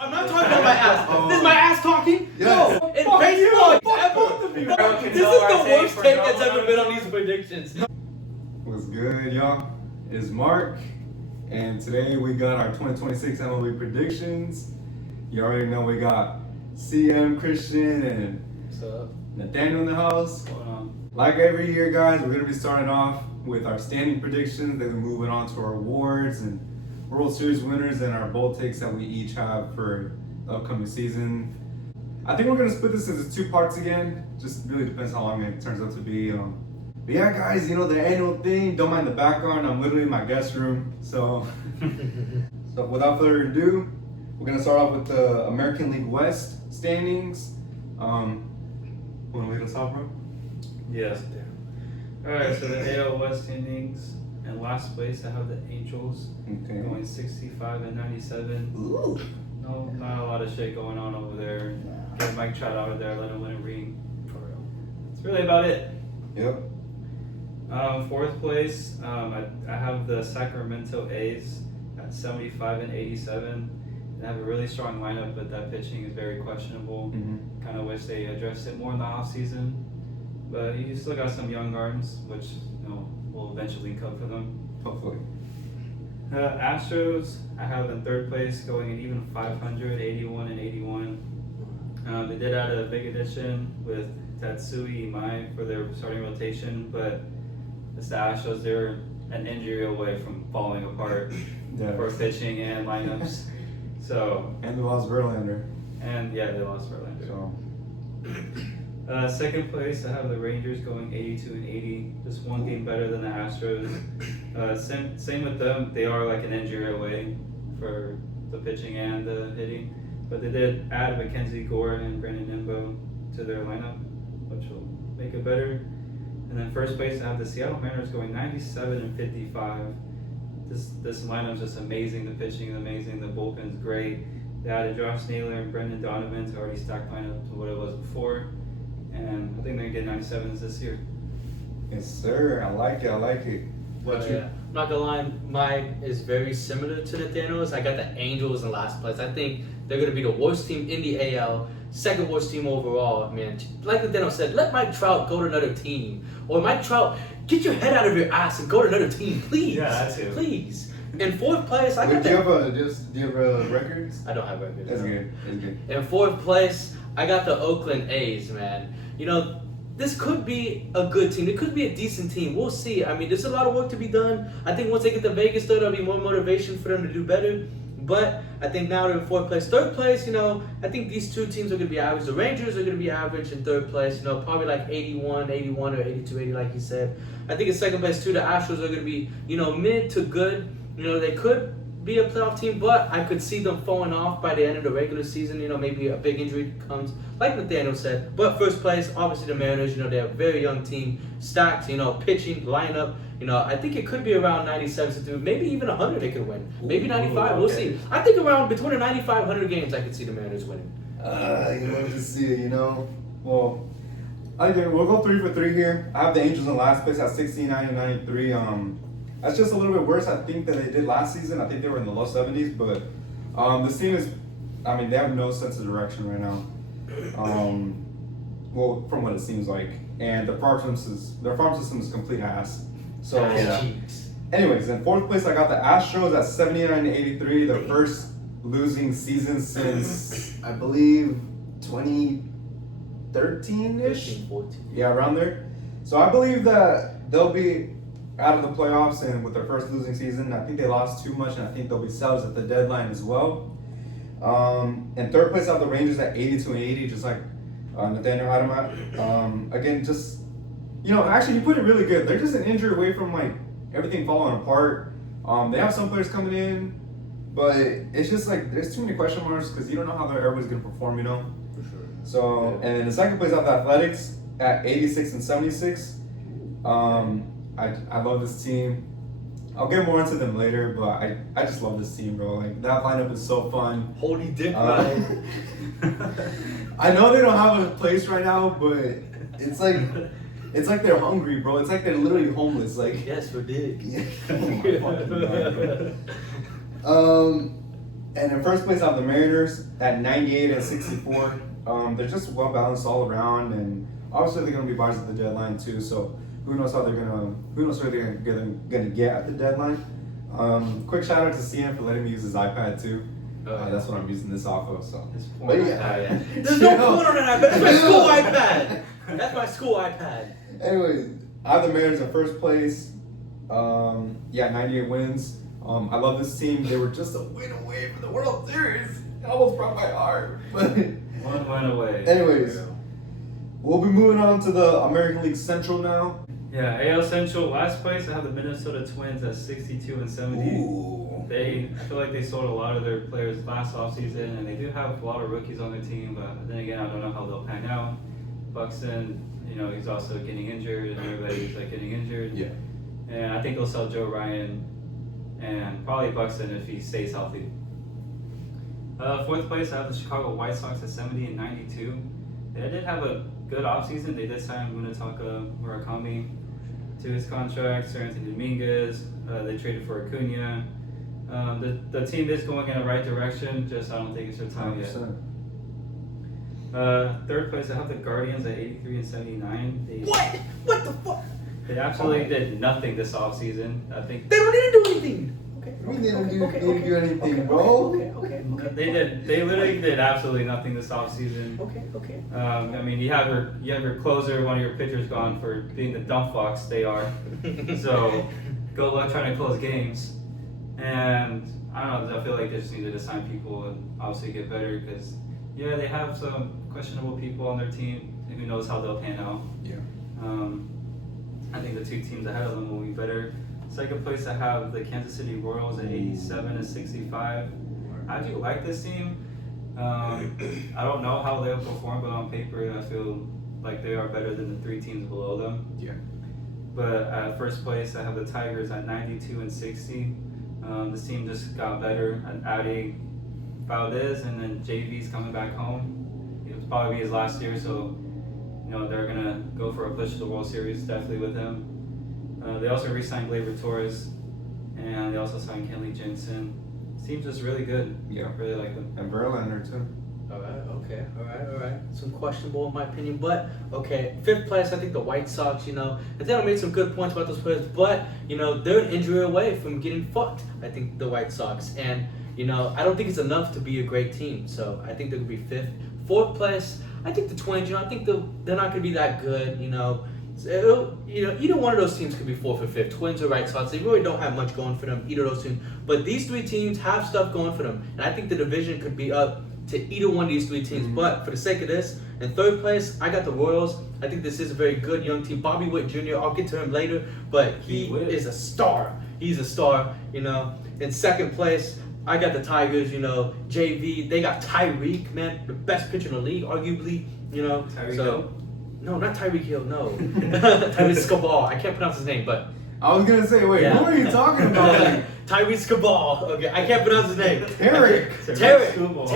I'm not talking about my ass. This is my ass talking? Yes. No. In baseball, both of you. This is the worst take that's ever been on these predictions. What's good, y'all? It's Mark, and today we got our 2026 MLB predictions. You already know we got CM, Christian, and What's up? Nathaniel in the house. What's going on? Like every year, guys, we're going to be starting off with our standing predictions, then we're moving on to our awards and World Series winners and our bold takes that we each have for the upcoming season. I think we're going to split this into 2 parts again. Just really depends how long it turns out to be. But yeah, guys, you know, the annual thing, don't mind the background. I'm literally in my guest room. So without further ado, we're going to start off with the American League West standings. Want to lead us off, bro? Yes. Alright, so the AL West standings. In last place, I have the Angels going 65 and 97. Ooh. No, not a lot of shit going on over there. Get Mike Trout out of there, let him win a ring. That's really about it. Yep. Fourth place, I have the Sacramento A's at 75 and 87. They have a really strong lineup, but that pitching is very questionable. Mm-hmm. Kind of wish they addressed it more in the offseason. But you still got some young arms, which will eventually come for them. Hopefully. Astros, I have in third place, going in even 500, 81 and 81. They did add a big addition with Tatsui Imai for their starting rotation, but it's the Astros. They're an injury away from falling apart for pitching and lineups. And they lost Verlander. And yeah, they lost Verlander. So. Second place, I have the Rangers going 82 and 80, just one game better than the Astros. Same with them, they are like an injury away for the pitching and the hitting, but they did add Mackenzie Gore and Brandon Nimbo to their lineup, which will make it better. And then first place, I have the Seattle Mariners going 97 and 55. This lineup's just amazing. The pitching is amazing. The bullpen's great. They added Josh Naylor and Brendan Donovan to already stacked lineup to what it was before. And I think they're going to get 97s this year. Yes, sir. I like it. What you? I'm not gonna lie, mine is very similar to Nathaniel's. I got the Angels in last place. I think they're gonna be the worst team in the AL, second worst team overall. Man, like Nathaniel said, let Mike Trout go to another team. Or Mike Trout, get your head out of your ass and go to another team, please. Yeah, that too. Please. In fourth place, I got do you have records? I don't have records. That's good. In fourth place, I got the Oakland A's, man. You know, this could be a good team. It could be a decent team. We'll see. I mean, there's a lot of work to be done. I think once they get to Vegas, there'll be more motivation for them to do better. But I think now they're in fourth place. Third place, I think these two teams are going to be average. The Rangers are going to be average in third place. Probably like 81 or 82, 80, like you said. I think in second place, too, the Astros are going to be, mid to good. They could be a playoff team, but I could see them falling off by the end of the regular season. Maybe a big injury comes, like Nathaniel said. But first place, obviously the Mariners. They have a very young team, stacked. Pitching lineup. I think it could be around 97 to maybe even 100 they could win. Maybe 95. We'll see. I think around between the 95 100 games, I could see the Mariners winning. You love to see it. Well, we'll go 3 for 3 here. I have the Angels in last place at 69 and 93. That's just a little bit worse, I think, than they did last season. I think they were in the low 70s, but this team is, they have no sense of direction right now. Well, from what it seems like. And their farm system is complete ass. So, anyways, in fourth place, I got the Astros at 79 and 83, their first losing season since, I believe, 2013-ish? 13, 14. Yeah, around there. So I believe that they'll be out of the playoffs and with their first losing season. I think they lost too much, and I think they'll be sellers at the deadline as well. In third place, I have the Rangers at 82 and 80, just like Nathaniel had them at. Again, just, actually, you put it really good. They're just an injury away from, everything falling apart. They have some players coming in, but it's just, there's too many question marks because you don't know how everybody's going to perform, For sure. So, and in the second place, I have the Athletics at 86 and 76. I love this team. I'll get more into them later, but I just love this team, bro. That lineup is so fun. Holy dick, man. I know they don't have a place right now, but it's like they're hungry, bro. It's like they're literally homeless. Yes, for dick. Oh my fucking God, bro. And in first place, I have the Mariners at 98 and 64. They're just well balanced all around, and obviously they're going to be buyers at the deadline too. So who knows who they're gonna get at the deadline. Quick shout out to CM for letting me use his iPad too. That's what I'm using this off of. So, but yeah, there's no porn on an iPad. That's my school iPad. That's my school iPad. Anyways, I have the Mariners in first place. 98 wins. I love this team. They were just a win away from the World Series. It almost broke my heart. But one win away. Anyways, we'll be moving on to the American League Central now. Yeah, AL Central last place. I have the Minnesota Twins at 62 and 70. Ooh. I feel like they sold a lot of their players last offseason, and they do have a lot of rookies on their team. But then again, I don't know how they'll pan out. Buxton, he's also getting injured, and everybody's like getting injured. Yeah. And I think they'll sell Joe Ryan and probably Buxton if he stays healthy. Fourth place, I have the Chicago White Sox at 70 and 92. They did have a good offseason. They did sign Munetaka Murakami to his contract, Sir Anthony Dominguez. They traded for Acuna. The team is going in the right direction, just I don't think it's their time yet. Third place, I have the Guardians at 83 and 79. What the fuck? They absolutely did nothing this offseason. I think They don't need to do anything. We didn't do anything, bro. they literally did absolutely nothing this offseason. Okay. I mean, you have your closer, one of your pitchers gone for being the dump box they are. So go luck trying to close games. And I don't know. I feel like they just needed to sign people and obviously get better because they have some questionable people on their team. And who knows how they'll pan out. Yeah. I think the two teams ahead of them will be better. Second place, I have the Kansas City Royals at 87 and 65. I do like this team. I don't know how they'll perform, but on paper, I feel like they are better than the three teams below them. Yeah. But at first place, I have the Tigers at 92 and 60. This team just got better at adding Valdez, and then JV's coming back home. It'll probably be his last year, so they're gonna go for a push to the World Series definitely with him. They also re-signed Gleyber Torres, and they also signed Kenley Jensen. Team's just really good. Yeah. Really like them. And Verlander too. All right. Some questionable in my opinion, but okay. Fifth place, I think the White Sox. And they made some good points about those players, but they're an injury away from getting fucked. I think the White Sox, and I don't think it's enough to be a great team. So I think they're gonna be fifth. Fourth place, I think the Twins. I think they're not gonna be that good. So, either one of those teams could be fourth or fifth. Twins or White Sox, they really don't have much going for them, either of those teams. But these three teams have stuff going for them. And I think the division could be up to either one of these three teams. Mm-hmm. But for the sake of this, in third place, I got the Royals. I think this is a very good young team. Bobby Witt Jr., I'll get to him later, but he is a star. He's a star, In second place, I got the Tigers, JV. They got Tyreek, man, the best pitcher in the league, arguably, Tyreek Hill? No, not Tyreek Hill, no. Tyrese Cabal. I can't pronounce his name, but... I was going to say, wait, who are you talking about? Tyrese Cabal. Okay, I can't pronounce his name. Tarek Skubal.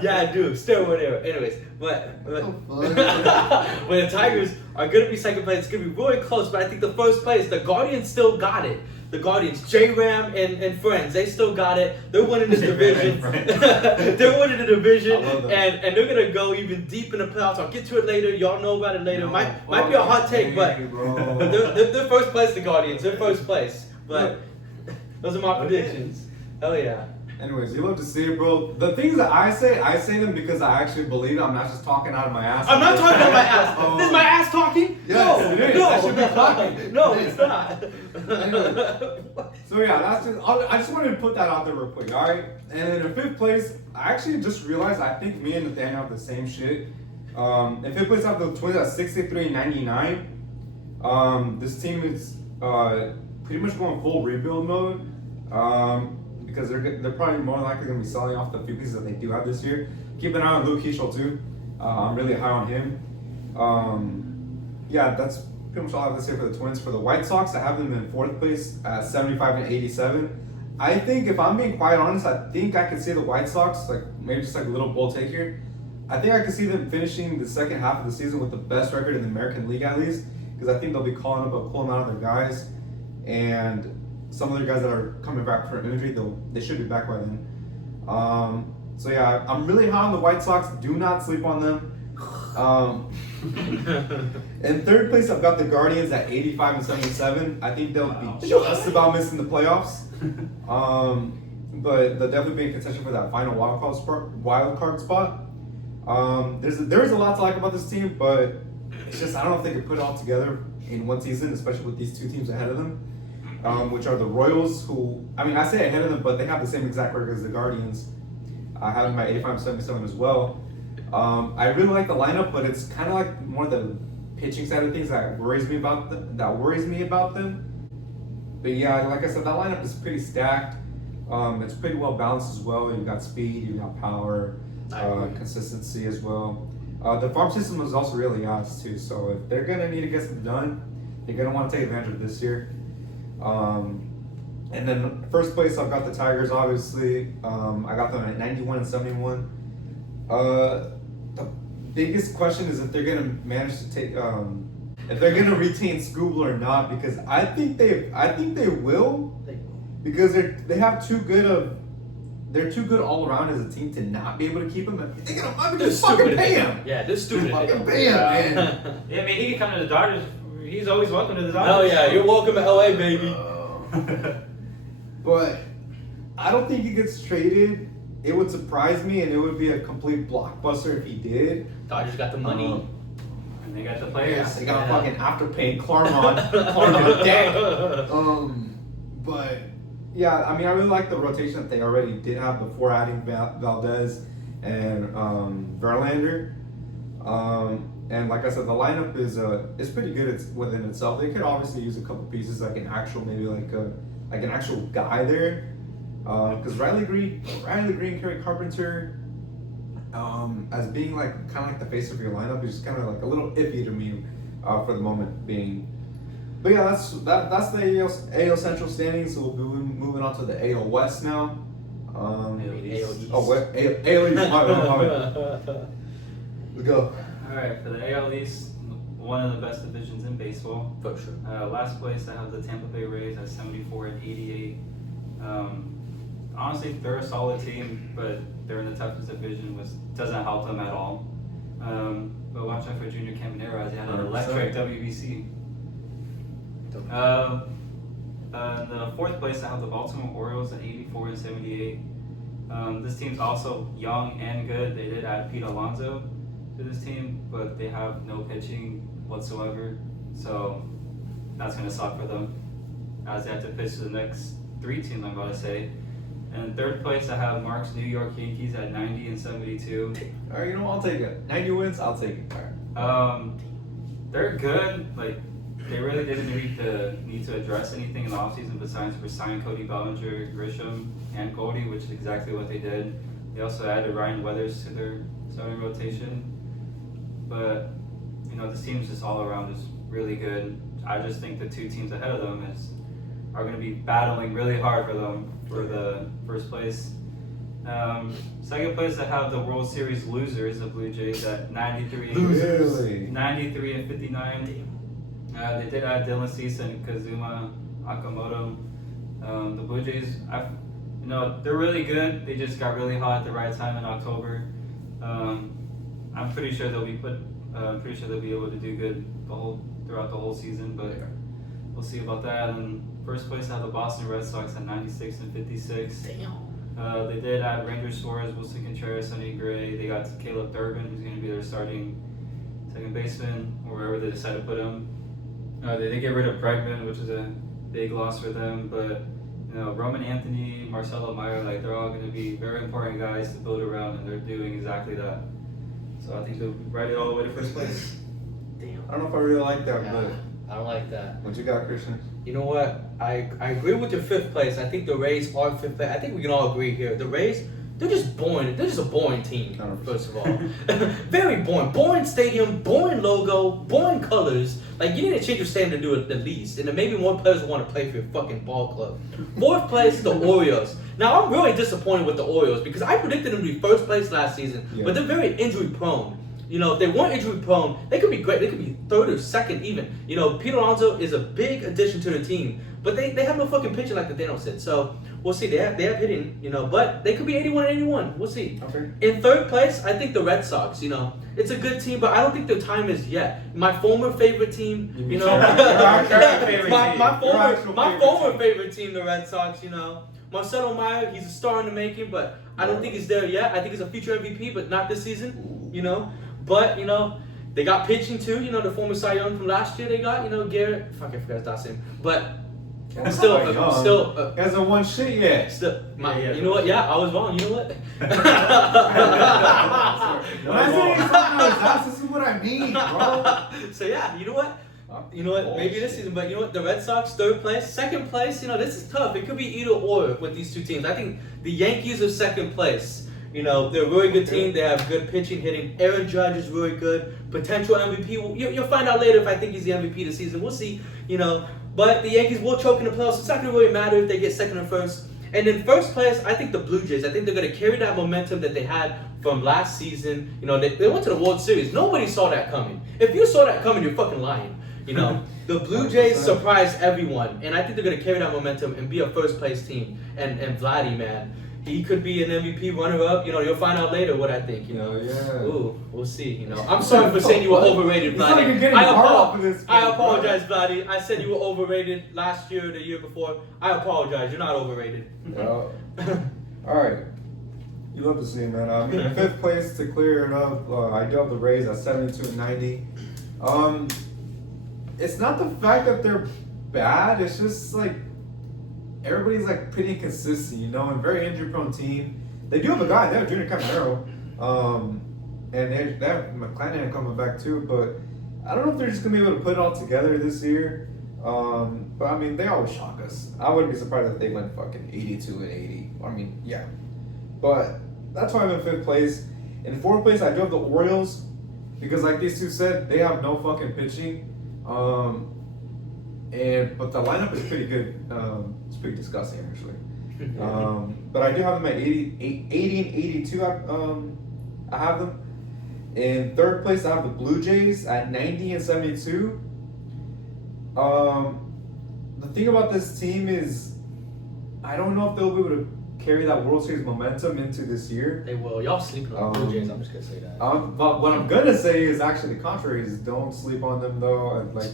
Yeah, I do. Steroid era. Anyways, but the Tigers are going to be second place. It's going to be really close, but I think the first place, the Guardians still got it. The Guardians, J-Ram and friends, they still got it. They're winning this division. They're winning the division, and they're gonna go even deep in the playoffs. I'll get to it later. Y'all know about it later. Might be a hot take, but they're first place. The Guardians, they're first place. But those are my predictions. Hell yeah. Anyways, you love to see it, bro. The things that I say them because I actually believe it. I'm not just talking out of my ass. I'm not talking out of my ass. This is my ass talking? Yes, it is. I should be talking. No, it's not. So yeah, I just wanted to put that out there real quick, all right? And in fifth place, I actually just realized I think me and Nathaniel have the same shit. In fifth place, I have the Twins at 63 and 99. This team is pretty much going full rebuild mode. Because they're probably more likely going to be selling off the few pieces that they do have this year. Keep an eye on Luke Keeschel too. I'm really high on him. That's pretty much all I have to say for the Twins. For the White Sox, I have them in fourth place at 75 and 87. I think, if I'm being quite honest, I think I could see the White Sox, maybe just a little bold take here. I think I could see them finishing the second half of the season with the best record in the American League at least, because I think they'll be calling up a cool amount of their guys. And some other guys that are coming back from injury, though they should be back by then. So yeah, I'm really high on the White Sox. Do not sleep on them. In third place, I've got the Guardians at 85 and 77. I think they'll be just about missing the playoffs. But they'll definitely be in contention for that final wild card spot. There is a lot to like about this team, but it's just I don't know if they could put it all together in one season, especially with these two teams ahead of them, which are the Royals, who I say ahead of them, but they have the same exact record as the Guardians. I have them at 85 and 77 as well. I really like the lineup, but it's kind of like more the pitching side of things that worries me about them. But yeah, like I said, that lineup is pretty stacked. It's pretty well balanced as well. You've got speed, you've got power, consistency as well. The farm system is also really nice too. So if they're gonna need to get something done, they're gonna want to take advantage of this year. And then first place, I've got the Tigers. Obviously, I got them at 91 and 71. The biggest question is if they're gonna manage to take, if they're gonna retain Scooble or not, because I think they will, because they're too good all around as a team to not be able to keep him. They're gonna just fucking pay him. Yeah, they're stupid. Fucking pay him, man. Yeah, I mean, he can come to the Dodgers. He's always welcome to the Dodgers. Oh yeah, you're welcome to LA, baby. But I don't think he gets traded. It would surprise me, and it would be a complete blockbuster if he did. Dodgers got the money. And they got the players. Yeah, they got fucking after-paying Claremont deck. But yeah, I mean, I really like the rotation that they already did have before adding Valdez and Verlander. And like I said, the lineup is pretty good within itself. They could obviously use a couple pieces, like an actual an actual guy there. Because Riley Green, Kerry Carpenter, as being like kind of like the face of your lineup is just kind of like a little iffy to me for the moment being. But yeah, that's the AL Central standings. So we'll be moving on to the AL West now. AL East. AL East. My bad. Let's go. All right, for the AL East, one of the best divisions in baseball. For sure. Last place, I have the Tampa Bay Rays at 74 and 88. Honestly, they're a solid team, but they're in the toughest division, which doesn't help them at all. But watch out for Junior Caminero, as he had an electric WBC. In the fourth place, I have the Baltimore Orioles at 84 and 78. This team's also young and good. They did add Pete Alonso to this team, but they have no pitching whatsoever. So that's going to suck for them, as they have to pitch to the next three teams, I'm going to say. And in third place, I have Mark's New York Yankees at 90 and 72. All right, I'll take it. 90 wins, I'll take it. All right. They're good. Like, they really didn't need to address anything in the offseason besides for signing Cody Bellinger, Grisham, and Goldie, which is exactly what they did. They also added Ryan Weathers to their starting rotation. But, this team's just all around just really good. I just think the two teams ahead of them are going to be battling really hard for them for the first place. Second place, I have the World Series losers, the Blue Jays, at 93 and 59. They did add Dylan Cease and Kazuma Akamoto. The Blue Jays, they're really good. They just got really hot at the right time in October. I'm pretty sure they'll be able to do good throughout the whole season, but we'll see about that. And first place, I have the Boston Red Sox at 96 and 56. Damn. They did add Ranger Suarez, Wilson Contreras, Sonny Gray. They got Caleb Durbin, who's going to be their starting second baseman, or wherever they decide to put him. They did get rid of Bregman, which is a big loss for them, but Roman Anthony, Marcelo Meyer, they're all going to be very important guys to build around, and they're doing exactly that. So I think they'll ride it all the way to first place. Damn. I don't know if I really like that, Yeah, but I don't like that. what you got, Christian? You know what? I agree with your fifth place. I think the Rays are fifth place. I think we can all agree here. The Rays, they're just boring. They're just a boring team, 100%. first of all. Very boring. Boring stadium, boring logo, boring colors. You need to change your stadium to do it the least. And then maybe more players will want to play for your fucking ball club. Fourth place, the Orioles. Now, I'm really disappointed with the Orioles because I predicted them to be first place last season, but they're very injury prone. You know, if they weren't injury prone, they could be great. They could be third or second even. You know, Pete Alonso is a big addition to the team, but they have no fucking pitching like the Thanos said. So we'll see. They have hitting, you know, but they could be 81-81. We'll see. Okay. In third place, I think the Red Sox. You know, it's a good team, but I don't think their time is yet. My former favorite team, you know, my former favorite team, the Red Sox. You know, Marcelo Meyer, he's a star in the making, but I don't think he's there yet. I think he's a future MVP, but not this season. You know. But, you know, they got pitching too. You know, the former Cy Young from last year they got, you know, Garrett. Fuck, I forgot his last name. But still. He hasn't won shit yet. You know what? Yeah, I was wrong. You know what? This is what I mean, bro. So, yeah, you know what? You know what? Maybe this season, but you know what? The Red Sox, third place. Second place, you know, this is tough. It could be either or with these two teams. I think the Yankees are second place. You know, they're a really good team. They have good pitching, hitting. Aaron Judge is really good. Potential MVP. You'll find out later if I think he's the MVP this season. We'll see, you know. But the Yankees will choke in the playoffs. It's not going to really matter if they get second or first. And in first place, I think the Blue Jays. I think they're going to carry that momentum that they had from last season. You know, they went to the World Series. Nobody saw that coming. If you saw that coming, you're fucking lying. You know, the Blue Jays surprised everyone. And I think they're going to carry that momentum and be a first place team. And Vladdy, man. He could be an MVP runner-up. You know, you'll find out later what I think. You know, Ooh, we'll see. You know, I'm sorry for saying you were overrated, Vladdy. I apologize, Vladdy. I said you were overrated last year, or the year before. I apologize. You're not overrated. All right. You love to see it, man. In fifth place to clear it up, I do have the Rays at 72-90. It's not the fact that they're bad. It's just like. Everybody's like pretty inconsistent, you know, and very injury-prone team. They do have a guy. They have Junior Caminero, and they have McClanahan coming back too. But I don't know if they're just gonna be able to put it all together this year. But I mean, they always shock us. I wouldn't be surprised if they went fucking 82-80. I mean, yeah. But that's why I'm in fifth place. In fourth place, I do have the Orioles because, like these two said, they have no fucking pitching. But the lineup is pretty good. It's pretty disgusting, actually. But I do have them at 80 and 82. I have them. In third place, I have the Blue Jays at 90 and 72. The thing about this team is, I don't know if they'll be able to carry that World Series momentum into this year. They will. Y'all sleeping on the Blue Jays. I'm just gonna say that. But what I'm gonna say is actually the contrary. Is don't sleep on them though. Like.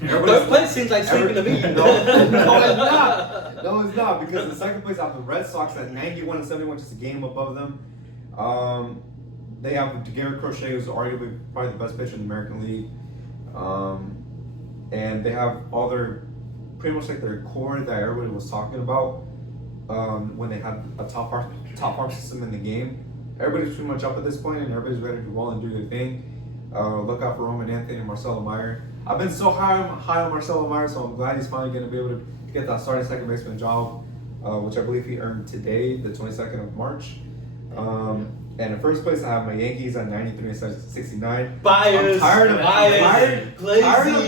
Third place seems like sleeping to me. No, it's not. No, it's not, because in second place I have the Red Sox at 91 and 71, just a game above them. They have Garrett Crochet, who's arguably probably the best pitcher in the American League. And they have all their, pretty much like their core that everybody was talking about when they had a top farm system in the game. Everybody's pretty much up at this point, and everybody's ready to roll and do their thing. Look out for Roman Anthony and Marcelo Meyer. I've been so high on Marcelo Meyer, so I'm glad he's finally going to be able to get that starting second baseman job, which I believe he earned today, the 22nd of March. And in first place, I have my Yankees at 93 and 69. Bias. I'm tired of doubting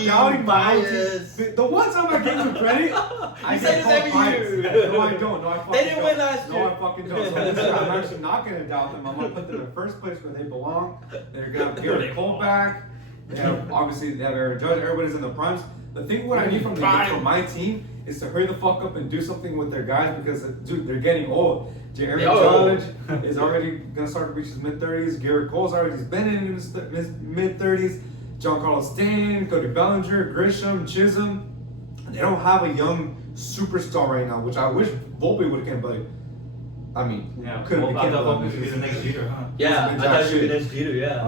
my own bias. team. The one time I give them credit, I say this every year. No, I don't. No, I fucking They didn't win last year. No, I fucking don't. So this year, I'm actually not going to doubt them. I'm going to put them in first place where they belong. They're going to have Garrett Cole back. They have, obviously, they have Aaron Judge. Everybody's in the primes. The thing what I need from my team is to hurry the fuck up and do something with their guys because, dude, they're getting old. Aaron Judge is already going to start to reach his mid-30s. Garrett Cole's already been in his mid-30s. Giancarlo Stanton, Cody Bellinger, Grisham, Chisholm. They don't have a young superstar right now, which I wish Volpe would have came, but I mean, could have become Volpe to be the next Jeter, huh? Yeah, I thought you were the next Jeter, yeah.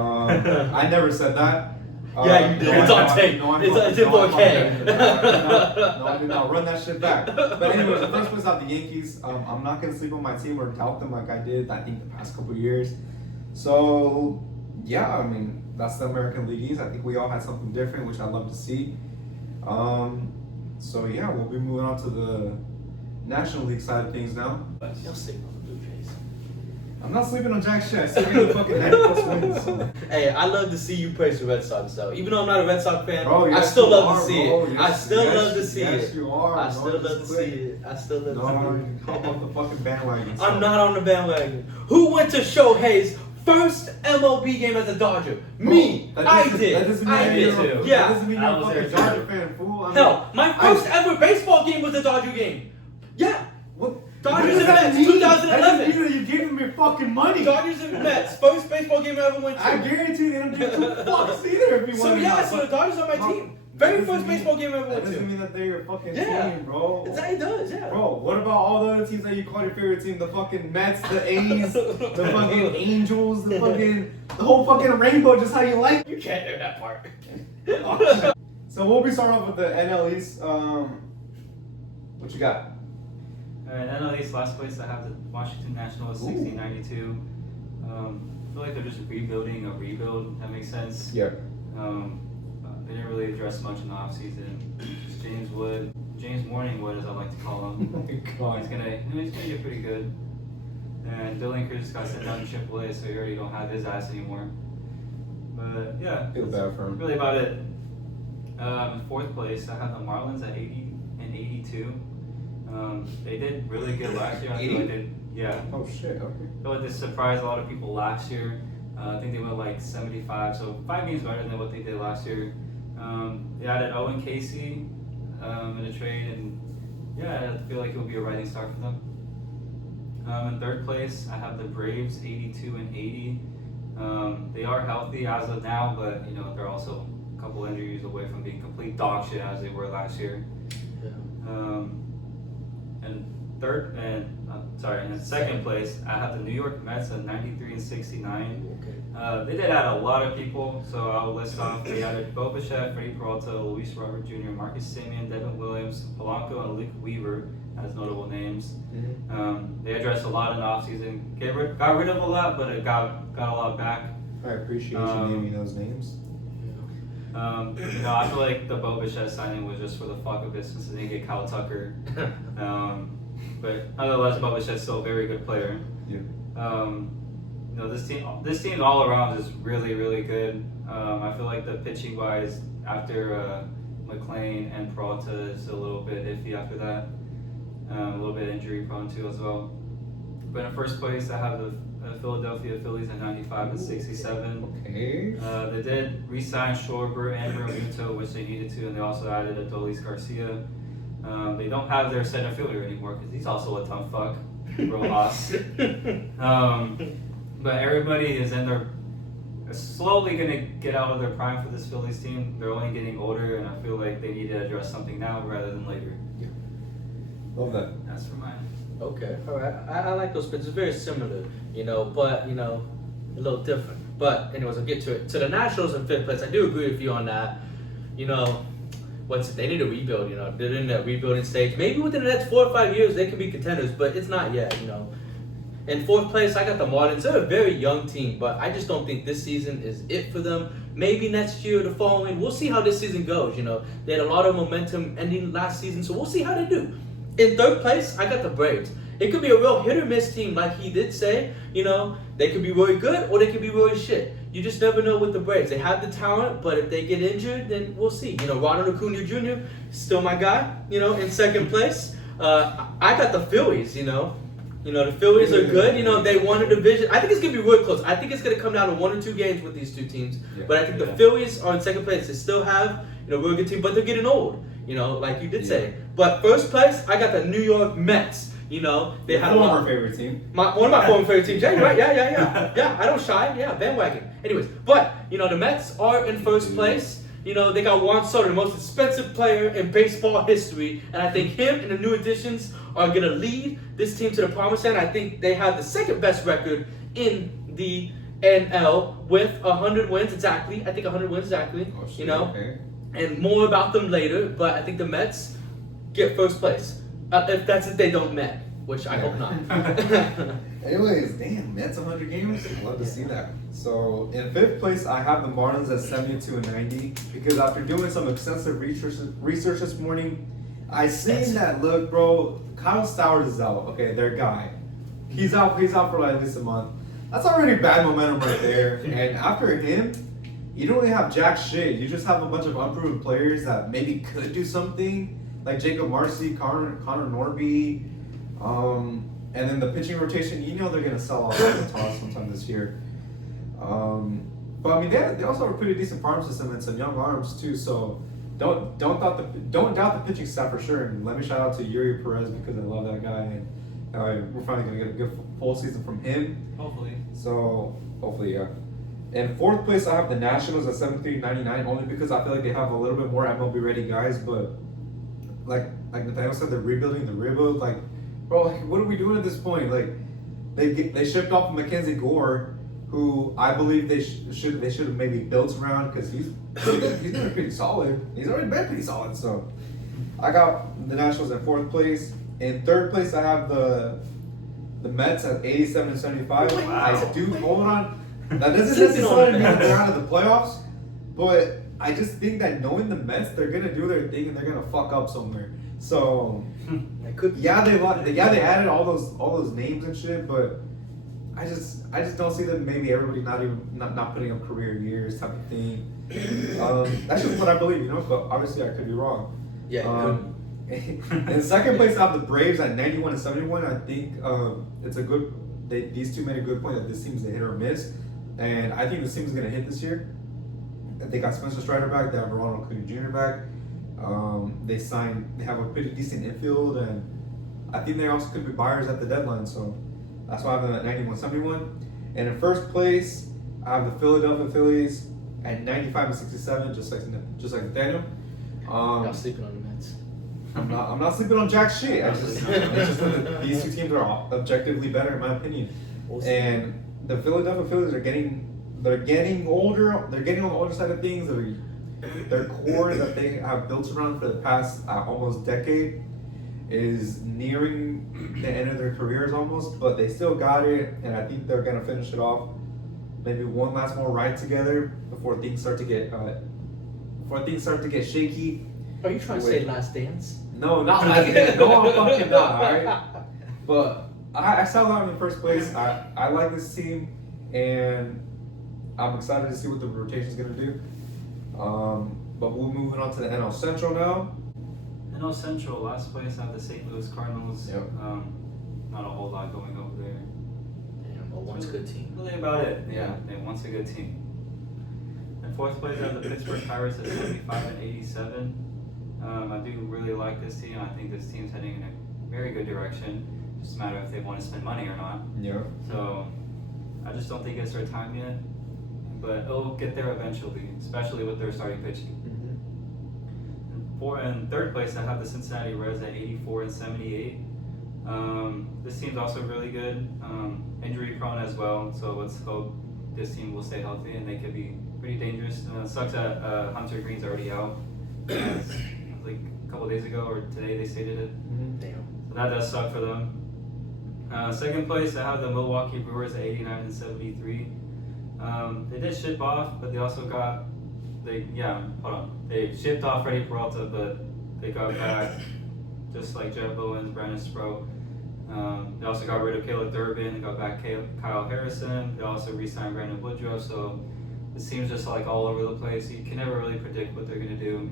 I never said that. Yeah, you did. It's on tape. It's in 4K. No, I did not. Run that shit back. But anyways, the first place out the Yankees. I'm not going to sleep on my team or doubt them like I did, I think, the past couple of years. So, yeah, I mean, that's the American League East. I think we all had something different, which I love to see. So, yeah, we'll be moving on to the National League side of things now. You'll sleep on the Blue Jays. I'm not sleeping on jack shit. I still get the fucking 90+ wins. So. Hey, I love to see you praise the Red Sox, though. Even though I'm not a Red Sox fan, Bro, yes, I still love are, to see bro. it. Yes, I still love to see yes, it. you are. I still love to see it. I still love to see it. Hop on the fucking bandwagon. I'm not on the bandwagon. Who went to Shohei's first MLB game as a Dodger. Me, I did. That doesn't mean I did. too. Yeah. That doesn't mean I you're a was fucking there Dodger too. fan, fool. I mean, Hell, my first ever baseball game was a Dodger game. Yeah. What? Dodgers What does and that Mets, mean? 2011. That doesn't mean that you gave him your fucking money. Dodgers and Mets, first baseball game I ever went to. I guarantee you they don't give two fucks either if you So want to. yeah, so the Dodgers are my team. Very first baseball game I ever That went doesn't to. mean that they're your fucking Yeah. team, bro. It does, yeah. Bro, what about all the other teams that you call your favorite team? The fucking Mets, the A's, the fucking Angels, the whole fucking rainbow, just how you like. You can't hear that part. So we'll be starting off with the NL East. What you got? Alright, NL East last place I have the Washington Nationals, 1692. I feel like they're just rebuilding a rebuild, if that makes sense. Yeah. They didn't really address much in the offseason. Just James Morningwood, as I like to call him. Oh my god. He's gonna get pretty good. And Dylan Cruz got sent down to AAA, so you already don't have his ass anymore. But yeah, Feel that's bad for him. really about it. In fourth place, I have the Marlins at 80 and 82. They did really good last year. I feel like yeah. Oh shit, okay. I feel like they surprised a lot of people last year. I think they went like 75, so 5 games better than what they did last year. They added Owen Casey in a trade, and yeah, I feel like it will be a rising star for them. In third place, I have the Braves, 82 and 80. They are healthy as of now, but you know they're also a couple injuries away from being complete dog shit as they were last year. Yeah. In second place, I have the New York Mets at 93 and 69. Okay. They did add a lot of people, so I'll list off. They added Bo Bichette, Freddie Peralta, Luis Robert Jr., Marcus Semien, Devin Williams, Polanco, and Luke Weaver as notable names. They addressed a lot in the offseason. Got rid of a lot, but it got a lot back. I appreciate you naming those names. I feel like the Bo Bichette signing was just for the fuck of it since they didn't get Kyle Tucker. But otherwise, Bo Bichette's still a very good player. Yeah. This team all around is really, really good. I feel like the pitching wise, after McLean and Peralta is a little bit iffy after that. A little bit injury prone too as well. But in first place, I have the Philadelphia Phillies at 95 and 67. Okay. They did re-sign Schwarber and Realmuto, which they needed to, and they also added Adolis Garcia. They don't have their center fielder anymore because he's also a tough fuck, Rojas. But everybody is slowly gonna get out of their prime for this Phillies team. They're only getting older, and I feel like they need to address something now rather than later. Love that. That's for mine. Okay, all right. I like those picks. It's very similar, but a little different. But anyways, I'll get to it. To the Nationals in fifth place, I do agree with you on that. They need to rebuild. They're in that rebuilding stage. Maybe within the next 4 or 5 years, they can be contenders, but it's not yet. In fourth place, I got the Marlins. They're a very young team, but I just don't think this season is it for them. Maybe next year or the following. We'll see how this season goes. They had a lot of momentum ending last season, so we'll see how they do. In third place, I got the Braves. It could be a real hit or miss team, like he did say. They could be really good or they could be really shit. You just never know with the Braves. They have the talent, but if they get injured, then we'll see. Ronald Acuna Jr., still my guy, in second place. I got the Phillies, the Phillies are good. They won a division. I think it's going to be real close. I think it's going to come down to 1 or 2 games with these two teams. Yeah. But I think the Phillies are in second place. They still have, a real good team, but they're getting old, like you did say. But first place, I got the New York Mets. They had former favorite team. one of my former favorite teams. Yeah, you're right. Yeah. I don't shy. Yeah, bandwagon. Anyways, but the Mets are in first place. They got Juan Soto, the most expensive player in baseball history, and I think him and the new additions are gonna lead this team to the promised land. I think they have the second best record in the NL with 100 wins exactly. I think 100 wins exactly. Oh, shit, okay. And more about them later. But I think the Mets get first place. If they don't Met, which I hope not. Anyways, damn, Mets 100 games. I'd love to see that. So in fifth place, I have the Marlins at 72 and 90 because after doing some extensive research this morning, I seen that look, bro. Kyle Stowers is out. Okay, their guy. He's out for like at least a month. That's already bad momentum right there. And after him, you don't really have jack shit. You just have a bunch of unproven players that maybe could do something. Like Jacob Marcy, Connor Norby, and then the pitching rotation, they're gonna sell off the toss sometime this year. But I mean, they also have a pretty decent farm system and some young arms too. So don't doubt the pitching staff for sure. And let me shout out to Yuri Perez because I love that guy, and we're finally gonna get a good full season from him. Hopefully. So hopefully, yeah. In fourth place, I have the Nationals at 73.99, only because I feel like they have a little bit more MLB ready guys. But like Nathaniel said, they're rebuilding the rebuild. Like, bro, like, what are we doing at this point? Like, they shipped off Mackenzie Gore, who I believe they should have maybe built around because he's doing pretty solid. He's already been pretty solid. So I got the Nationals in fourth place. In third place, I have the Mets at 87.75. I do hold on. That doesn't necessarily mean that they're out of the playoffs, but I just think that knowing the Mets, they're gonna do their thing and they're gonna fuck up somewhere. So they added all those names and shit, but I just don't see them. Maybe everybody not putting up career years type of thing. That's just what I believe, you know. But obviously, I could be wrong. Yeah. In second place, I have the Braves at 91.71. I think it's a good. These two made a good point that this team's a hit or miss, and I think this team is gonna hit this year. They got Spencer Strider back. They have Ronald Acuna Jr. back. They have a pretty decent infield, and I think they also could be buyers at the deadline. So that's why I have them at 91.71. And in first place, I have the Philadelphia Phillies at 95.67, just like Nathaniel. Y'all sleeping on the Mets. I'm not sleeping on jack shit. It's just that these two teams are objectively better in my opinion. And the Philadelphia Phillies are getting older. They're getting on the older side of things. Their core that they have built around for the past almost decade is nearing the end of their careers almost, but they still got it, and I think they're gonna finish it off. Maybe one last more ride together before things start to get shaky. Are you trying to say Last Dance? No, not like that. No, I'm fucking not. All right. But I saw them in first place. I like this team, and I'm excited to see what the rotation is gonna do. But we're moving on to the NL Central now. NL Central, last place, I have the St. Louis Cardinals. Yep. Not a whole lot going over there. Damn, but one's a good team. Really about it. Yeah, they once a good team. In fourth place, I have the Pittsburgh Pirates at 75.87. I do really like this team. I think this team's heading in a very good direction. Just a matter if they want to spend money or not. Yeah. So I just don't think it's their time yet. But it'll get there eventually, especially with their starting pitching. In third place, I have the Cincinnati Reds at 84.78. This team's also really good, injury prone as well. So let's hope this team will stay healthy and they could be pretty dangerous. It sucks that Hunter Green's already out. Like a couple days ago or today they stated it. Damn. So that does suck for them. Second place, I have the Milwaukee Brewers at 89.73. They did ship off, but they also got they shipped off Freddie Peralta, but they got back just like Jeff Bowens, Brandon Sproat. They also got rid of Caleb Durbin. They got back Kyle Harrison. They also re-signed Brandon Woodruff. So it seems just like all over the place. You can never really predict what they're gonna do,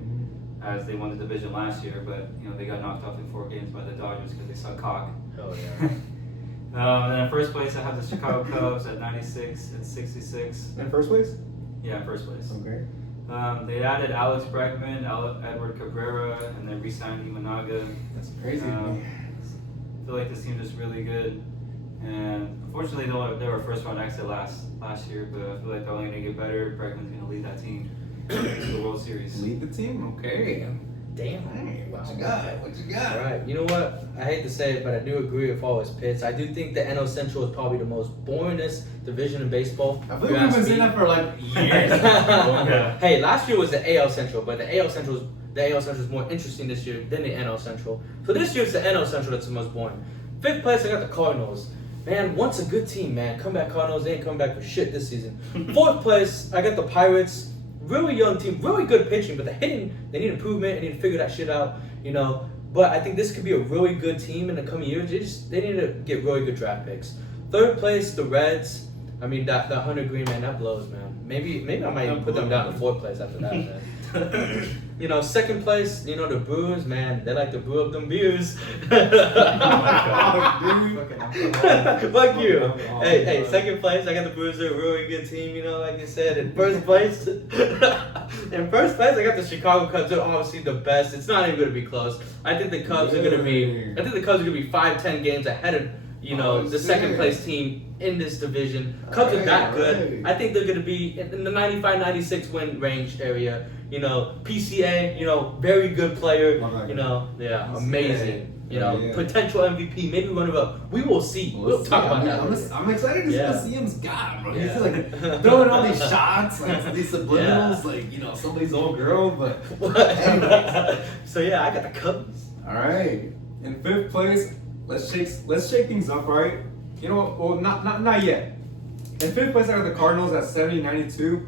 as they won the division last year. But they got knocked off in 4 games by the Dodgers because they suck cock. Oh yeah. And then in first place, I have the Chicago Cubs at 96.66. In first place? Yeah, first place. Okay. They added Alex Bregman, Edward Cabrera, and then re-signed Imanaga. That's crazy. I feel like this team is really good. And unfortunately, they were first round exit last year, but I feel like they're only going to get better. Bregman's going to lead that team to the World Series. Lead the team? Okay. Damn. What you got? What you got? All right. You know what? I hate to say it, but I do agree with all his picks. I do think the NL Central is probably the most boringest division in baseball. I feel like we've been saying that for like years. Yeah. Hey, last year was the AL Central, but the AL Central is more interesting this year than the NL Central. So this year it's the NL Central that's the most boring. Fifth place, I got the Cardinals. Man, once a good team, man. Comeback Cardinals, they ain't coming back for shit this season. Fourth place, I got the Pirates. Really young team, really good pitching, but the hitting, they need improvement. They need to figure that shit out, But I think this could be a really good team in the coming years. They need to get really good draft picks. Third place, the Reds. I mean, that Hunter Green, man, that blows, man. Maybe I might even put them down to fourth place after that, man. You know, second place, you know, the Brewers, man, they like to brew up them beers. Fuck you. Hey, second place, I got the Brewers. They're a really good team, you know, like you said. In first place, I got the Chicago Cubs. They're obviously the best. It's not even going to be close. I think the Cubs are going to be 5-10 games ahead of, you know, the second place team in this division. Cubs are that good. I think they're going to be in the 95-96 win range area. You know, PCA, you know, very good player. You know, yeah, amazing. You know, potential MVP, maybe one of a. We will see. We'll talk about that. I'm excited to see him's got, bro. He's like throwing all these shots, like these subliminals, like, you know, somebody's old girl, but. So yeah, I got the Cubs. All right, in fifth place, let's shake things up, right? You know, well, not yet. In fifth place, I got the Cardinals at 70-92.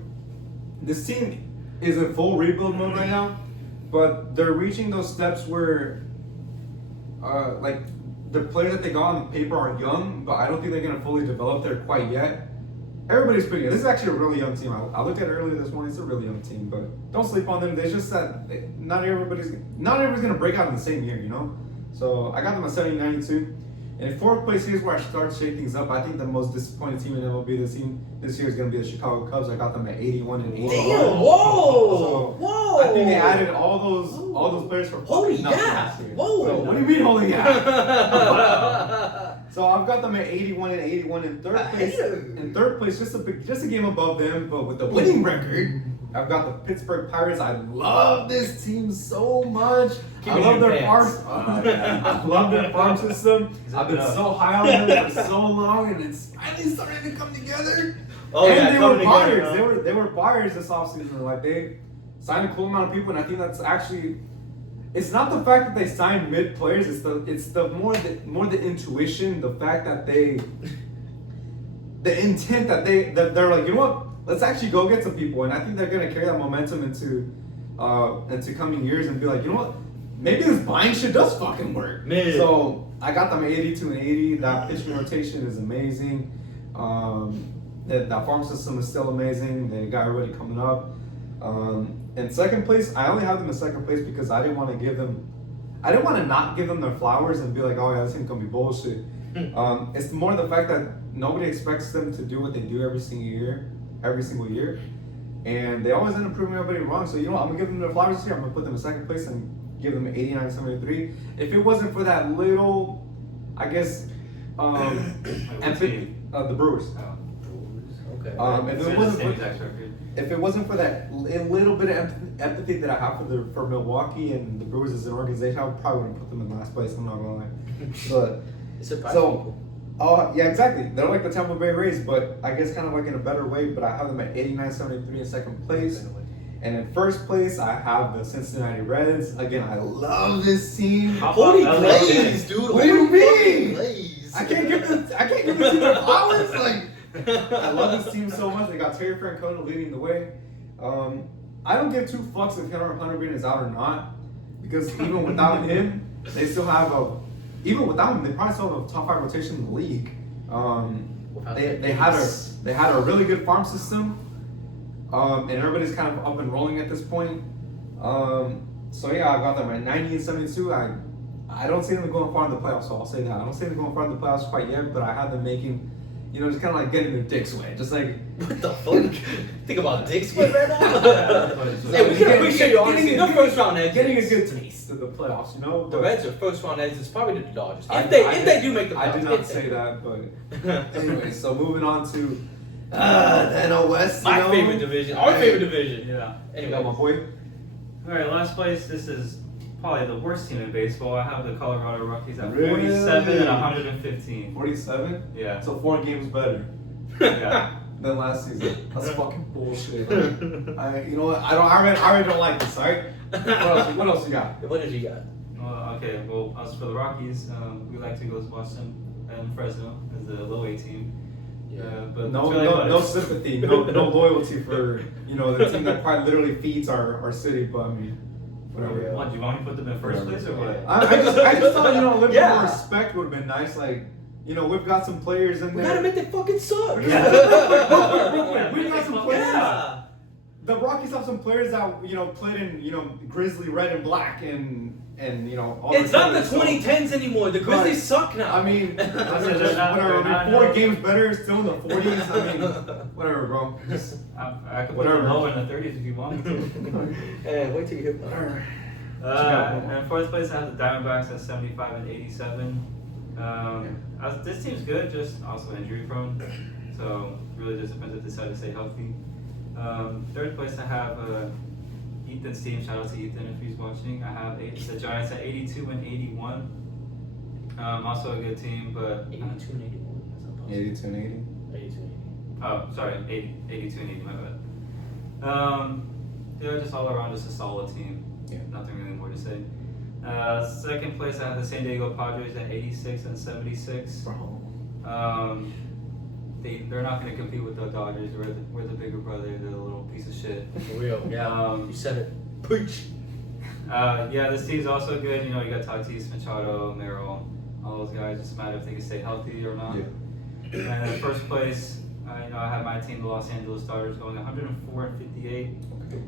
This team is in full rebuild mode right now, but they're reaching those steps where, like, the players that they got on paper are young, but I don't think they're gonna fully develop there quite yet. Everybody's pretty good. This is actually a really young team. I looked at it earlier this morning. It's a really young team, but don't sleep on them. There's just that not everybody's gonna break out in the same year, you know. So I got them at 70-92. And in fourth place, here's where I start to shake things up. I think the most disappointing team in MLB this year is going to be the Chicago Cubs. I got them at 81-81. Damn! Whoa! Whoa! I think they added all those players for holy nothing yeah! last year. Whoa! So, what do you mean holy yeah? So I've got them at 81-81 in third place. In third place, just a game above them, but with the winning record. I've got the Pittsburgh Pirates. I love this team so much. I love their farm system. I've been so high on them for so long, and it's finally starting to come together. Oh, and yeah, they were buyers. Together, They were buyers this offseason. Like, they signed a cool amount of people, and I think that's actually. It's not the fact that they signed mid players. It's the more the intuition, the fact that the intent that they're like, you know what? Let's actually go get some people, and I think they're gonna carry that momentum into coming years and be like, you know what? Maybe this buying shit does fucking work. Man. So I got them at 82-80. That pitching rotation is amazing. That farm system is still amazing. They got everybody coming up. In second place, I only have them in second place because I didn't want to not give them their flowers and be like, oh yeah, this ain't gonna be bullshit. It's more the fact that nobody expects them to do what they do every single year, and they always end up proving everybody wrong. So, you know what, I'm gonna give them their flowers this year. I'm gonna put them in second place and give them 89-73. If it wasn't for that little, I guess, empathy, the Brewers. Okay. If it wasn't for that little bit of empathy that I have for Milwaukee and the Brewers as an organization, I probably wouldn't put them in last place. I'm not gonna lie. But yeah, exactly. They're like the Tampa Bay Rays, but I guess kind of like in a better way. But I have them at 89-73 in second place. And in first place, I have the Cincinnati Reds. Again, I love this team. Holy Blaze, dude! What do you mean? I can't give the team their flowers. Like, I love this team so much. They got Terry Francona leading the way. I don't give two fucks if Hunter Green is out or not, because even without him, they still have Even without him, they probably still have a top 5 rotation in the league. They had a really good farm system, and everybody's kind of up and rolling at this point. So yeah, I got them at 90-72. I don't see them going far in the playoffs, so I'll say that. I don't see them going far in the playoffs quite yet, but I have them making, you know, just kind of like getting their dicks wet. Just like, what the fuck? Think about dicks wet right now? Hey, we can appreciate your honesty. They're first round edges. Getting a good taste of the playoffs, you know? The Reds are first round edges. It's probably the Dodgers. If they do make the playoffs. I did not say that, but anyway, so moving on to the NL West. My favorite division. Our favorite division. Yeah. Anyway, my boy. Alright, last place. This is probably the worst team in baseball. I have the Colorado Rockies at 47-115. 47? Yeah. So 4 games better. Yeah. Than last season. That's fucking bullshit. You know what? I already don't like this. Alright. What else you got? What did you got? Okay. Well, as for the Rockies, we like to go to Boston and Fresno as the low A team. Yeah, but no sympathy, no loyalty for, you know, the team that quite literally feeds our city. But I mean, whatever. What, do you want me to put them in first place or what? I just thought, you know, a little bit more respect would have been nice. Like, you know, we've got some players in there. We gotta make them fucking suck. Yeah. We've got some players. the Rockies have some players that played in Grizzly red and black and all. It's not the colors, 2010s anymore. The Grizzlies suck now. I mean, whatever. I mean, 4 games better, still in the 40s. I mean, whatever, bro. I could put them lower in the 30s if you want me to. Hey, wait till you hit Whatever. And fourth place, I have the Diamondbacks at 75 and 87. This team's good, just also injury prone. So really just depends if they decide to stay healthy. Third place, I have Ethan's team. Shout out to Ethan if he's watching. I have the Giants at 82 and 81. Also a good team, but 82 and 81. That's not possible. 82 and 80. 82 and 80. oh, sorry, 82 and 80. My bad. They're just all around just a solid team. Yeah. Nothing really more to say. Second place, I have the San Diego Padres at 86 and 76. Bro. They're not going to compete with the Dodgers. We're the bigger brother. They're a little piece of shit. For real. Yeah. You said it. Preach. Yeah, this team's also good. You got Tatis, Machado, Merrill, all those guys. Just matter if they can stay healthy or not. Yeah. And in first place, I have my team, the Los Angeles Dodgers, going 104 and 58. Okay.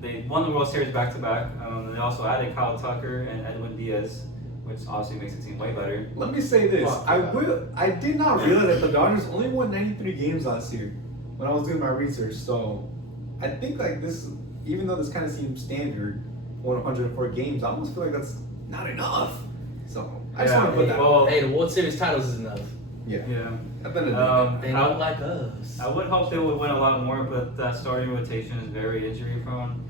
They won the World Series back to back. They also added Kyle Tucker and Edwin Diaz, which obviously makes the team way better. Let me say this. Fuck, I did not realize that the Dodgers only won 93 games last year when I was doing my research. So I think like this, even though this kind of seems standard, 104 games, I almost feel like that's not enough. So I just want to put that. Well, Hey, the World Series titles is enough. Yeah. yeah. I've been a They don't like us. I would hope they would win a lot more, but that starting rotation is very injury prone.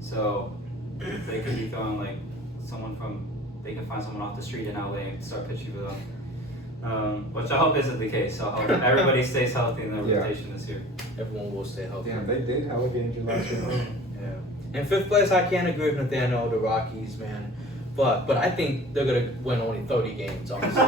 So they could be throwing like they can find someone off the street in LA and start pitching for them. Which I hope isn't the case. So I hope everybody stays healthy in the rotation this year. Everyone will stay healthy. Damn, they did have a good injury last year. Yeah. In fifth place, I can't agree with Nathaniel, the Rockies, man. But I think they're gonna win only 30 games, honestly.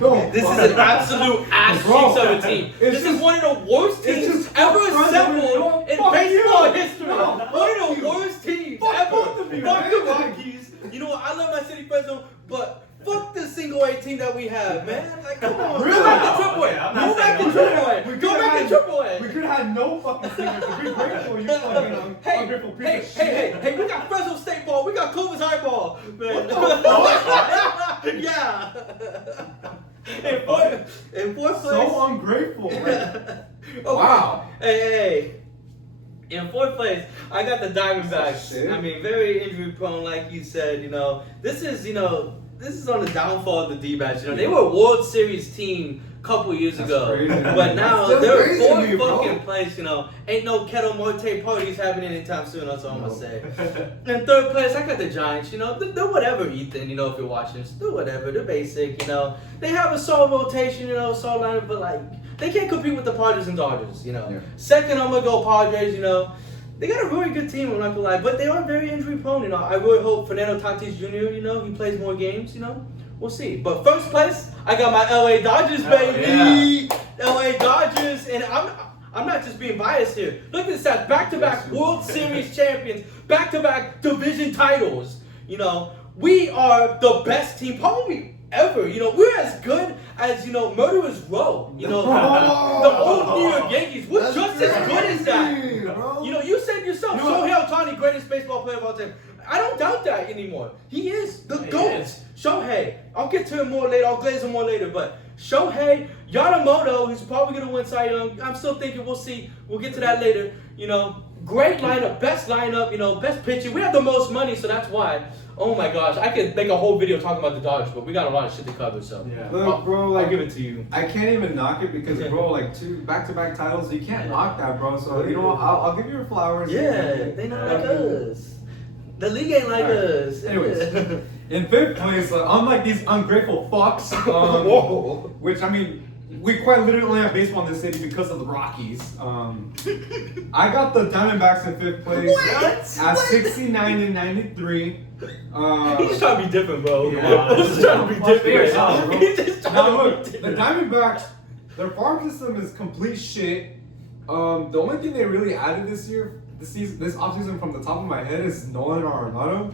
No, This is an absolute ass Bro, cheeks of a team. it's This is just- one of the worst it's teams just ever fuck friends assembled of you. in Fuck baseball you. history. No, One of the fuck worst teams Fuck ever. both of you, Fuck man. the Rockies. You know what? I love my city president, but fuck the single A team that we have, man. Like, come on. Really? Go back to Triple A. Okay, I'm not Go back to saying Triple all A. We Go could've back to had- Triple A. We could have had no fucking singers. Be grateful, you fucking ungrateful piece of shit. Hey, we got Fresno State ball. We got Clovis High ball. Man. Yeah. In fourth place. So ungrateful. Like, Okay. Wow. Hey. In fourth place, I got the Diamondbacks. Shit. I mean, very injury prone, like you said. This is on the downfall of the D-backs. They were a World Series team a couple years That's ago, crazy, man. but now That's still they're crazy to fourth me, bro. fucking place. Ain't no Kettle Marte parties happening anytime soon. That's all I'm gonna No. say. In third place, I got the Giants. They're whatever, Ethan. If you're watching, they're whatever. They're basic. They have a solid rotation. Solid lineup, but like they can't compete with the Padres and Dodgers. Yeah. Second, I'm gonna go Padres. They got a really good team. I'm not gonna lie, but they are very injury prone. I really hope Fernando Tatis Jr. He plays more games. We'll see. But first place, I got my LA Dodgers, baby. LA Dodgers, and I'm not just being biased here. Look at this stats. Back-to-back World Series champions, back-to-back division titles. We are the best team probably ever. We're as good as, Murderers Row. The old New York Yankees. We're That's just as good as that. crazy, bro. You said yourself, Shohei Ohtani, greatest baseball player of all time. I don't doubt that anymore. He is the He GOAT. is. Shohei. I'll get to him more later. I'll glaze him more later. But Shohei, Yamamoto, who's probably going to win Cy Young. I'm still thinking we'll see. We'll get to that later. Great lineup, best lineup, best pitching. We have the most money, so that's why. Oh my gosh, I could make a whole video talking about the Dodgers, but we got a lot of shit to cover, so. Yeah. Look, bro, I'll give it to you. I can't even knock it because, bro, like 2 back-to-back titles, you can't knock that, bro. So, what? I'll give you your flowers. Yeah, they not like us. The league ain't like us. Anyways, in fifth place, unlike these ungrateful fucks, Whoa. which, I mean, we quite literally have baseball in this city because of the Rockies. I got the Diamondbacks in fifth place at 69 and 93. He's just trying to be different, bro. Yeah. He's just trying to be Fuck yourself, different. bro. He's just trying Now to look, be the different. Diamondbacks, their farm system is complete shit. The only thing they really added this offseason from the top of my head is Nolan Arenado.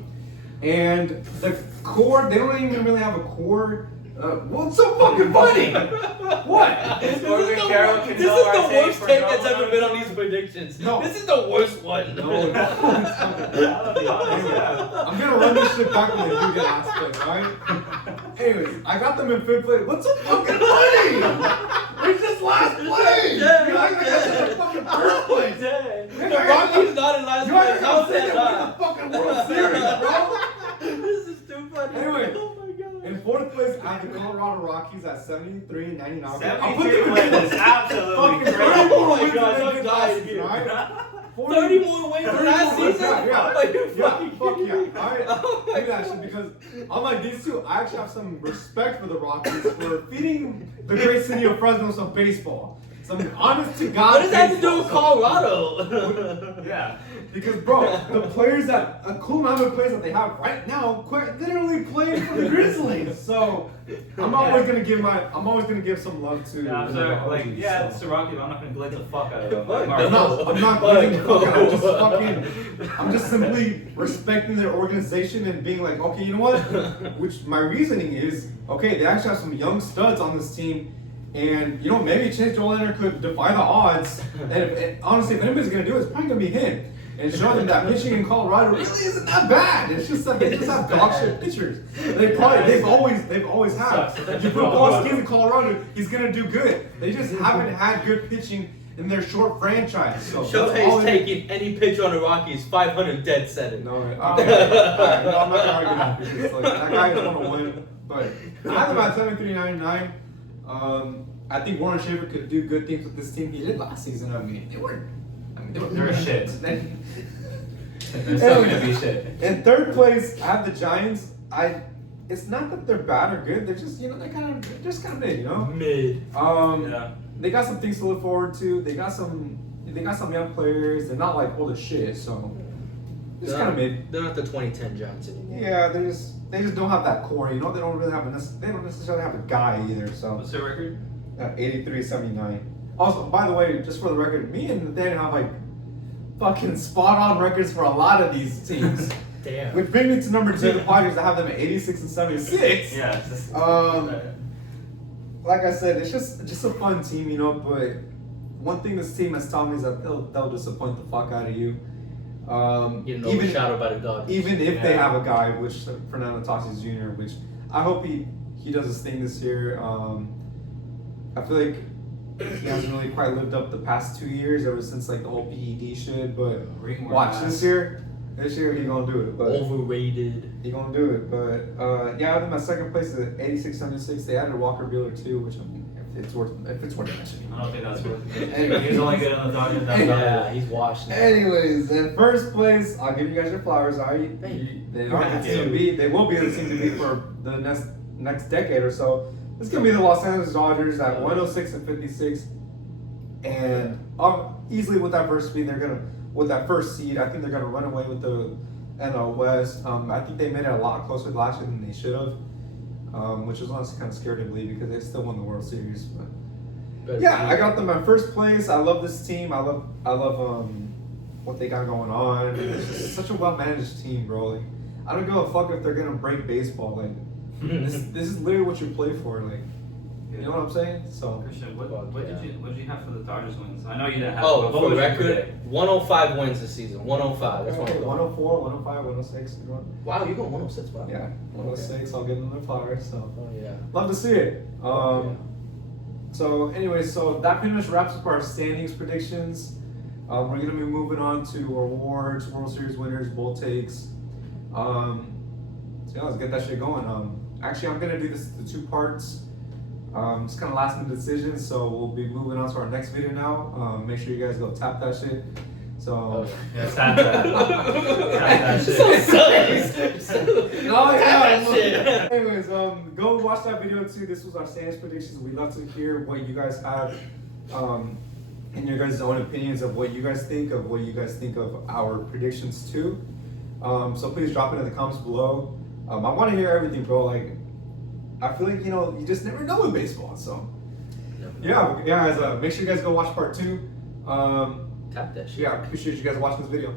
And the core, they don't even really have a core What's so fucking funny? What? This is the Corbin Carroll worst- can this know is our the take worst for take no that's ever one. been on these predictions. No. This is the worst one. No, I'll be honest, yeah. I'm gonna run this shit back when they do get last place, alright? Anyways, I got them in 5th place. What's so fucking funny? It's just last place! Yeah, You guys are in fucking 1st place! The Rockies not in last You guys place. are How gonna is say that they win not? the fucking World Series, bro! This is too funny. Anyway, oh my god. In 4th place, I have the Colorado Rockies at 73-99. I'll put 73 them wins in is absolutely fucking 30 crazy. more Oh my wins God, than I'm they did dying last season, here. alright? 30 more wins than last season? Yeah. Are you Yeah, fucking fuck kidding yeah. me? Alright? Oh my Do that shit God. because unlike these two, I actually have some respect for the Rockies for feeding the great city of Fresno some baseball. Some honest to God. What does that have to do baseball. with Colorado? Yeah. Because bro, the players that a cool amount of players that they have right now quite literally play for the Grizzlies. So I'm always gonna give some love to Yeah, I'm the sorry, OGs, like, yeah, so. it's the Rocky, but I'm not gonna glaze the fuck out of them. Fuck Like, no. Mark, I'm not Fuck glazing the fuck out. no. I'm just simply respecting their organization and being like, okay, you know what? Which my reasoning is, okay, they actually have some young studs on this team, and you know maybe Chase Joelander could defy the odds. And honestly, if anybody's gonna do it, it's probably gonna be him. And show them that pitching in Colorado really isn't that bad. It's just that they just have dog shit pitchers. They've always had. Sucks. If you put Paul Skeens in Colorado, he's gonna do good. They just haven't had good pitching in their short franchise. So that's all Shohei's it is. taking any pitcher on the Rockies 500 dead set it. No, no, I'm not arguing that because like, that guy just want to win. But I have them at 73-99. I think Warren Schaefer could do good things with this team. He did last season. I mean, they were shit. They're still gonna be shit. In 3rd place, I have the Giants. It's not that they're bad or good. They're just they're just kind of mid, you know. Mid. Yeah. They got some things to look forward to. They got some young players. They're not like old as shit, so it's kind of mid. They're not the 2010 Giants anymore. Yeah, they just don't have that core. You know, they don't necessarily have a guy either. So What's their record? 83-79. Also, by the way, just for the record, me and Nathaniel have like fucking spot on records for a lot of these teams. Damn. Which brings me to number 2, the Padres. I have them at 86-76. Yeah. It's just, Like I said, it's just a fun team, you know. But one thing this team has taught me is that they'll disappoint the fuck out of you. Getting overshadowed by the Dodgers. Even if they Yeah. have a guy, which Fernando Tatis Jr., which I hope he does his thing this year. I feel like he hasn't really quite lived up the past 2 years ever since like the whole PED shit. But Ring watch worm this year he gonna do it. But Overrated. he gonna do it. But yeah, I think my 2nd place is 86-76. They added Walker Buehler too, which I mean, if it's worth mentioning. I don't think that's worth it. Anyway. He was only good on the Dodgers. That's not Yeah, it. he's washed now. Anyways, in 1st place, I'll give you guys your flowers. They are the team to beat. They will be the team to beat for the next decade or so. It's gonna be the Los Angeles Dodgers at 106-56, and easily with that first seed, with that first seed, I think they're gonna run away with the NL West. I think they made it a lot closer last year than they should have, which was honestly kind of scary to believe because they still won the World Series. But yeah, I got them at 1st place. I love this team. I love what they got going on. It's just such a well managed team, bro. Like, I don't give a fuck if they're gonna break baseball. Like this is literally what you play for. Like, you know what I'm saying? So Christian, what Yeah. did you have for the Dodgers wins? I know you didn't have. Oh, but what for would you record, predict? 105 wins this season. 105. That's what I'm going. 104, 105, 106. You know? Wow, you're going 106. Wow. Yeah, 106. I'll give them their flowers. So Oh yeah. love to see it. So anyway, so that pretty much wraps up our standings predictions. We're gonna be moving on to our awards, World Series winners, bold takes. So yeah, let's get that shit going. Actually, I'm gonna do this in 2 parts. It's kind of last minute decisions, so we'll be moving on to our next video now. Make sure you guys go tap that shit. So. Yeah, tap that. Tap that shit. So sus. No, Tap that shit. Anyways, go watch that video too. This was our standings predictions. We'd love to hear what you guys have, and your guys' own opinions of what you guys think of our predictions too. So please drop it in the comments below. I want to hear everything, bro. Like, I feel like you just never know with baseball. So yeah, guys. Make sure you guys go watch part 2. Tap that shit. Yeah, I appreciate you guys watching this video.